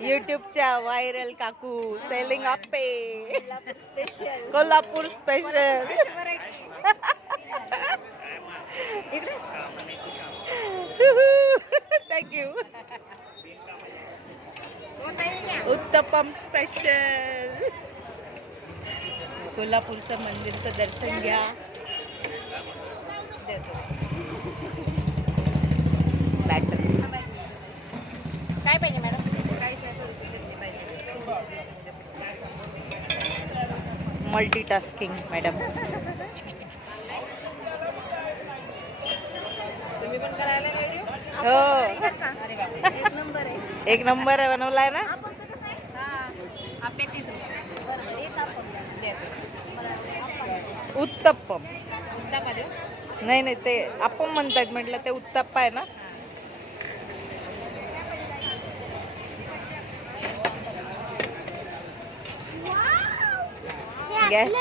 युट्यूबच्या व्हायरल काकू selling appe Kolhapur special. Thank you. Uttapam special. कोल्हापूरचं मंदिरचं दर्शन घ्या. बॅटर काय पाहिजे मॅडम? Multitasking madam. हो एक नंबर बनवलाय ना. उत्तप्पम नाही नाही ते आपण म्हणतात म्हटलं ते उत्तप्पा आहे ना. गॅस